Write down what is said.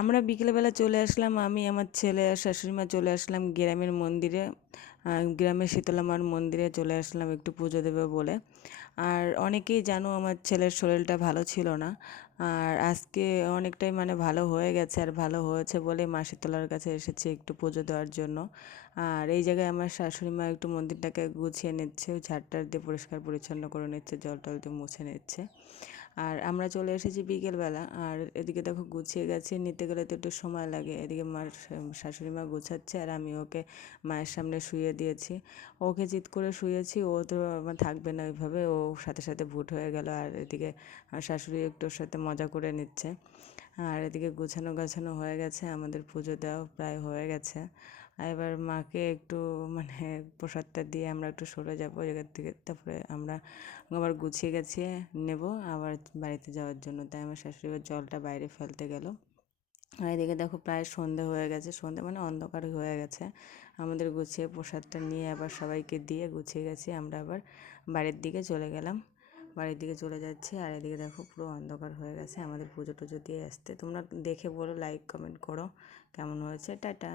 আমরা বিকেলবেলা চলে আসলাম, আমি আমার ছেলে আর শাশুড়ি মা চলে আসলাম গ্রামের মন্দিরে। গ্রামের শীতলা মার মন্দিরে চলে আসলাম একটু পুজো দেবে বলে। আর অনেকেই জানো আমার ছেলের শরীরটা ভালো ছিল না। আর আজকে অনেকটাই মানে ভালো হয়ে গেছে, আর ভালো হয়েছে বলে মা শীতলার কাছে এসেছে একটু পুজো দেওয়ার জন্য। আর এই জায়গায় আমার শাশুড়ি মা একটু মন্দিরটাকে গুছিয়ে নিচ্ছে, ঝাড়টার দিয়ে পরিষ্কার পরিচ্ছন্ন করে নিচ্ছে, জল টল দিয়ে মুছে নিচ্ছে। আর আমরা চলে এসেছি বিকেলবেলা, আর এদিকে দেখো গুছিয়ে গেছে, নিতে গেলে তো একটু সময় লাগে। এদিকে মার শাশুড়ি মা গুছাচ্ছে, আর আমি ওকে মায়ের সামনে শুইয়ে দিয়েছি। ওকে চিৎ করে শুয়েছি, ও তো থাকবে না ওইভাবে, ও সাথে সাথে ভুট হয়ে গেল। আর এদিকে আমার শাশুড়ি একটু ওর সাথে মজা করে নিচ্ছে। আর এদিকে গোছানো গাছানো হয়ে গেছে, আমাদের পুজো দেওয়া প্রায় হয়ে গেছে। আর এবার মাকে একটু মানে প্রসাদটা দিয়ে আমরা একটু সরে যাবো জায়গার থেকে, তারপরে আমরা আবার গুছিয়ে গেছিয়ে নেব আবার বাড়িতে যাওয়ার জন্য। তাই আমার শাশুড়ি এবার জলটা বাইরে ফেলতে গেল। আর এদিকে দেখো প্রায় সন্ধে হয়ে গেছে, সন্ধে মানে অন্ধকার হয়ে গেছে। আমাদের গুছিয়ে প্রসাদটা নিয়ে আবার সবাইকে দিয়ে গুছিয়ে গেছি, আমরা আবার বাড়ির দিকে চলে গেলাম। বাড়ির দিকে চলে যাচ্ছি, আর এদিকে দেখো পুরো অন্ধকার হয়ে গেছে। আমাদের পুজো টুজো দিয়ে আসতে তোমরা দেখে বলো, লাইক কমেন্ট করো কেমন হয়েছে। টাটা।